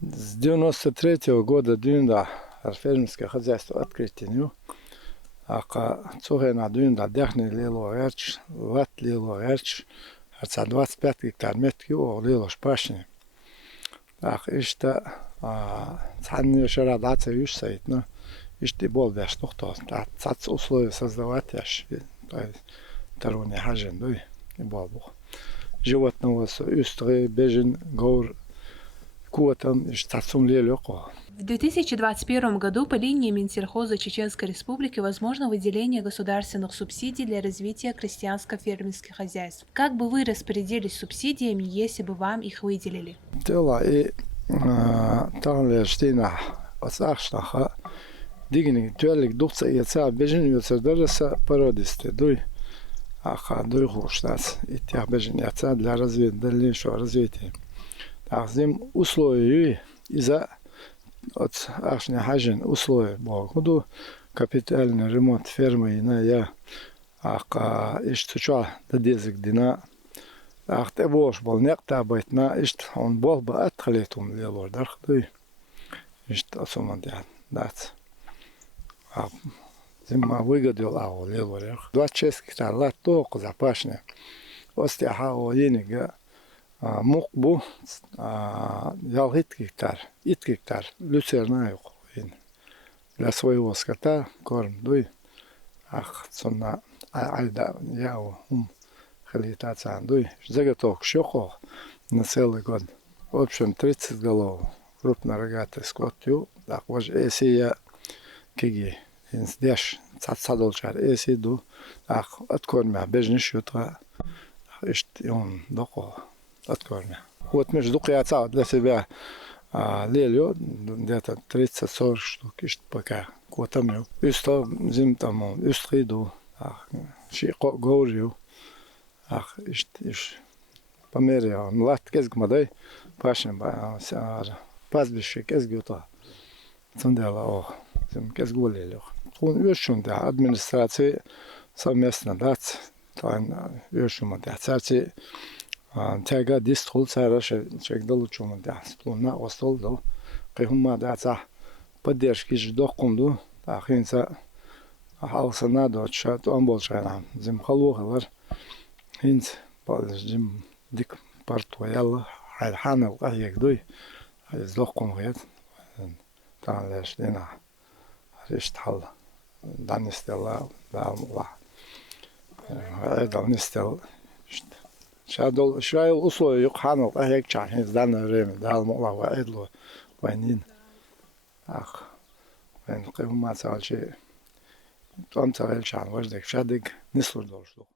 С 93-го года дюнда фермерское хозяйство открытие. Ака цугена дюнда дяхни лило эрч, лат лило эрч, арца 25 гектар метки о лило шпашни. Ах ишта цанни шара даца юж сайтна. Ишти бол бяш тухто. Цац условия создавать яш. Таруни хажен дуй и бол бух. Животного с үстры, бежен, гор, куатам, иш цацум лелёко. В 2021 году по линии Минсельхоза Чеченской Республики возможно выделение государственных субсидий для развития крестьянско-фермерских хозяйств. Как бы вы распорядились субсидиями, если бы вам их выделили? Тела и Штина Асахшнаха Дигни Тюэлик Духца и Яца Бежин Юцердореса породисты дуй Аха дуй хуштац и тех Бежин Яца для дальнейшего развития. Так зим условия из-за от Ахшня Хажин условия Богу капитальный ремонт фермы и на я Аха Иштуча дадезик дина Ах те бош бол некта байтна ишт он бол ба атхалетум лелор дархды ишт асомандя дац зимма выгодил ау лелор 26 гектар лато запашне остя хао енига мукбу ялхит гектар ит гектар люцерна юк для своего скота корм дуй ах сонна айда яу Халитация андуй, заготовка щехо на целый год. В общем, 30 голов. Крупнорогатый скот. Так, вот, если я киги, здесь цадолчар, если иду, так, откормя, бежнешь ютра, и он доко откормя. Вот между я для себя лелю, где-то 30-40 штук, пока котам. Üsto zim tamam, üst idu, şey goğuruyor. Ах, иш померя, млад кезг мадай, пашем ба пазбише кезг юта. Цундела о, зим кезг волелё. Он юшун да администрация совместно дац, тан юшун да царти тяга дистхул цара чек долучум да. Сплуна остол до кехума да ца поддержки ждокумду, ахинца халсана до чат он болчана. Зим халугалар Хинц балжим дик партуяла хайхана гаяк дуй злоком гет таалеш дена рештал данистела далла данистел шадол шайл условия юк ханал гаяк чахин дана рем далмола ва эдло ванин ах вен кемма салчи он царел чан важдек шадик нислурдолшту